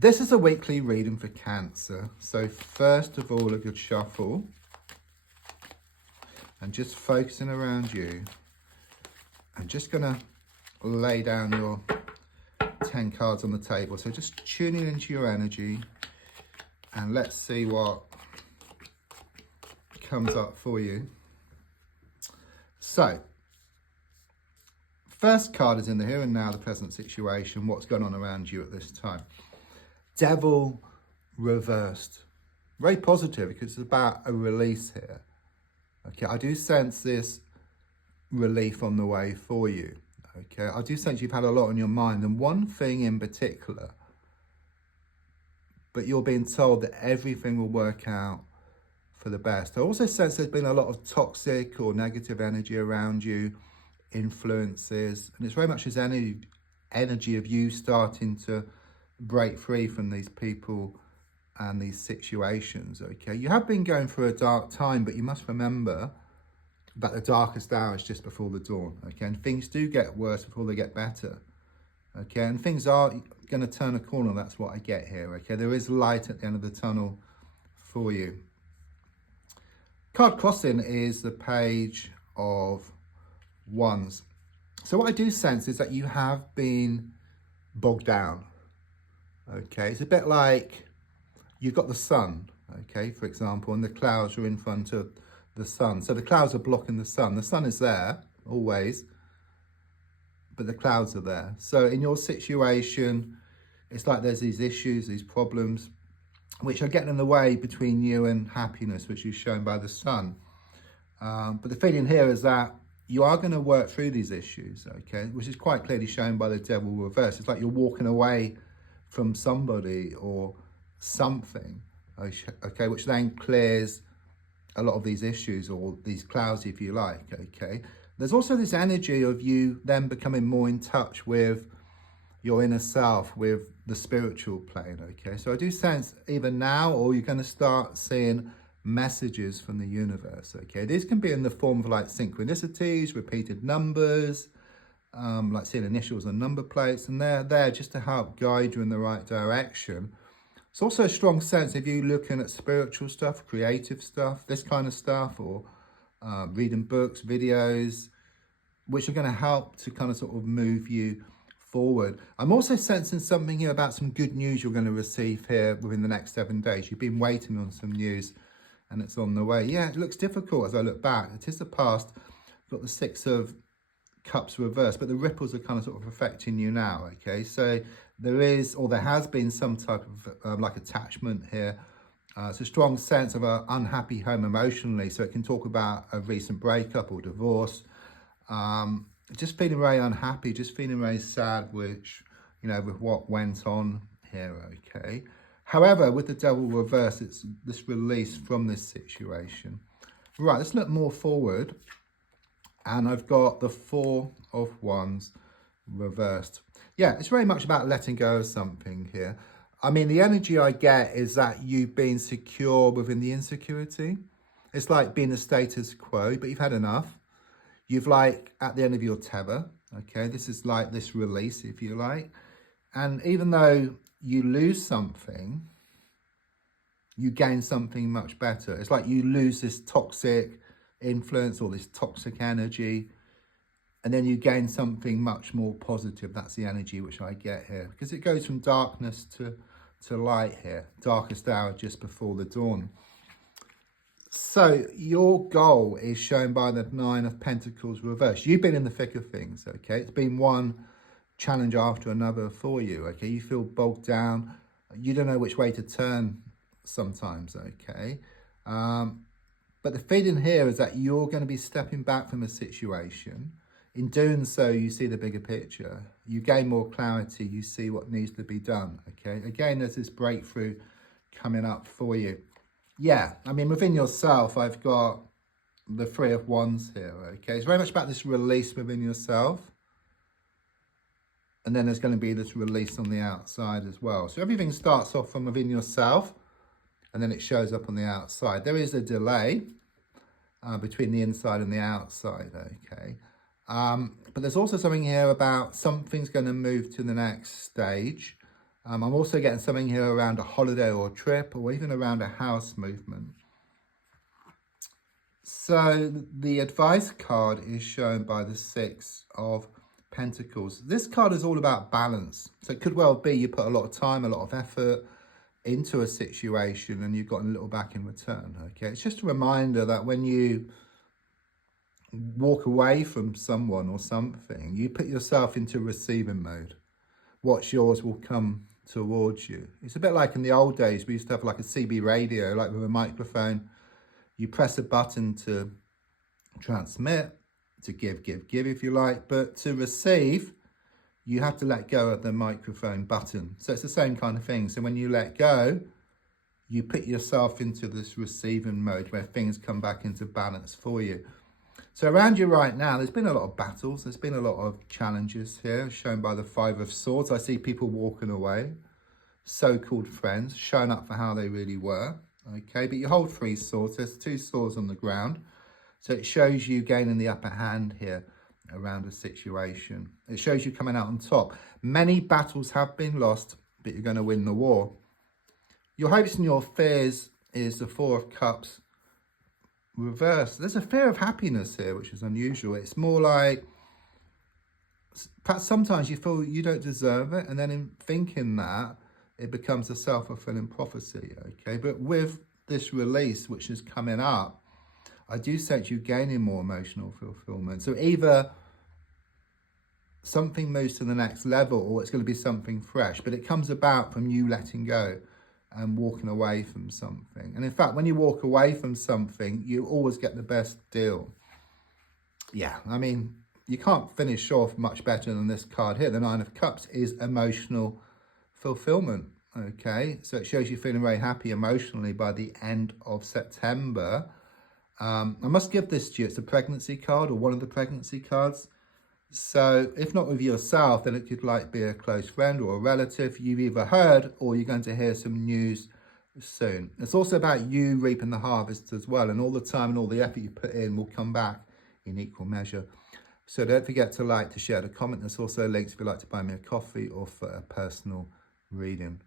This is a weekly reading for Cancer. So first of all, a good shuffle. And just focusing around you. I'm just going to lay down your 10 cards on the table. So just tuning into your energy. And let's see what comes up for you. So, first card is in the here and now, the present situation. What's going on around you at this time? Devil reversed. Very positive because it's about a release here. Okay, I do sense this relief on the way for you. Okay, I do sense you've had a lot on your mind, and one thing in particular, but you're being told that everything will work out for the best. I also sense there's been a lot of toxic or negative energy around you, influences, and it's very much this energy of you starting to break free from these people and these situations. Okay, you have been going through a dark time, but you must remember that the darkest hour is just before the dawn. Okay, and things do get worse before they get better. Okay, and things are going to turn a corner. That's what I get here. Okay, there is light at the end of the tunnel for you. Card crossing is the Page of Wands. So what I do sense is that you have been bogged down. Okay, it's a bit like you've got the sun, okay, for example, and the clouds are in front of the sun. So the clouds are blocking the sun. The sun is there, always, but the clouds are there. So in your situation, it's like there's these issues, these problems, which are getting in the way between you and happiness, which is shown by the sun. But the feeling here is that you are going to work through these issues, okay, which is quite clearly shown by the Devil reverse. It's like you're walking away from somebody or something, okay, which then clears a lot of these issues or these clouds, if you like, okay. There's also this energy of you then becoming more in touch with your inner self, with the spiritual plane, okay. So I do sense either now or you're going to start seeing messages from the universe, okay. These can be in the form of like synchronicities, repeated numbers, like seeing initials and number plates, and they're there just to help guide you in the right direction. It's also a strong sense if you're looking at spiritual stuff, creative stuff, this kind of stuff, or reading books, videos, which are going to help to kind of sort of move you forward. I'm also sensing something here about some good news you're going to receive here within the next 7 days. You've been waiting on some news and it's on the way. Yeah, it looks difficult as I look back. It is the past. Got the Six of Cups reversed, but the ripples are kind of sort of affecting you now, okay. So there is, or there has been, some type of like attachment here. It's a strong sense of an unhappy home emotionally, so it can talk about a recent breakup or divorce. Just feeling very unhappy, just feeling very sad, which, you know, with what went on here, okay. However, with the Devil reverse, it's this release from this situation. Right, let's look more forward. And I've got the Four of Wands reversed. Yeah, it's very much about letting go of something here. I mean, the energy I get is that you've been secure within the insecurity. It's like being a status quo, but you've had enough. You've like at the end of your tether, okay? This is like this release, if you like. And even though you lose something, you gain something much better. It's like you lose this toxic influence or this toxic energy, and then you gain something much more positive. That's the energy which I get here, because it goes from darkness to light here. Darkest hour just before the dawn. So your goal is shown by the Nine of Pentacles reversed. You've been in the thick of things, okay. It's been one challenge after another for you, okay. You feel bogged down, you don't know which way to turn sometimes, okay. But the feeling here is that you're going to be stepping back from a situation. In doing so, you see the bigger picture. You gain more clarity. You see what needs to be done, okay? Again, there's this breakthrough coming up for you. Yeah, I mean, within yourself, I've got the Three of Wands here, okay? It's very much about this release within yourself. And then there's going to be this release on the outside as well. So everything starts off from within yourself, and then it shows up on the outside. There is a delay between the inside and the outside, okay. But there's also something here about something's going to move to the next stage. I'm also getting something here around a holiday or a trip, or even around a house movement. So the advice card is shown by the Six of Pentacles. This card is all about balance. So it could well be you put a lot of time, a lot of effort into a situation and you've gotten a little back in return. Okay, it's just a reminder that when you walk away from someone or something, you put yourself into receiving mode. What's yours will come towards you. It's a bit like in the old days, we used to have like a CB radio, like with a microphone. You press a button to transmit, to give if you like, but to receive, you have to let go of the microphone button. So it's the same kind of thing. So when you let go, you put yourself into this receiving mode where things come back into balance for you. So around you right now, there's been a lot of battles. There's been a lot of challenges here, shown by the Five of Swords. I see people walking away, so-called friends, showing up for how they really were. Okay, but you hold 3 swords. There's 2 swords on the ground. So it shows you gaining the upper hand here around a situation. It shows you coming out on top. Many battles have been lost, but you're going to win the war. Your hopes and your fears is the Four of Cups reversed. There's a fear of happiness here, which is unusual. It's more like, perhaps sometimes you feel you don't deserve it, and then in thinking that, it becomes a self-fulfilling prophecy, okay? But with this release, which is coming up, I do sense you gaining more emotional fulfillment. So either something moves to the next level, or it's going to be something fresh, but it comes about from you letting go and walking away from something. And in fact, when you walk away from something, you always get the best deal. Yeah, I mean, you can't finish off much better than this card here. The Nine of Cups is emotional fulfillment. Okay, so it shows you feeling very happy emotionally by the end of September. I must give this to you. It's a pregnancy card, or one of the pregnancy cards. So if not with yourself, then it could like be a close friend or a relative you've either heard, or you're going to hear some news soon. It's also about you reaping the harvest as well, and all the time and all the effort you put in will come back in equal measure. So don't forget to like, to share, to comment. There's also links if you'd like to buy me a coffee or for a personal reading.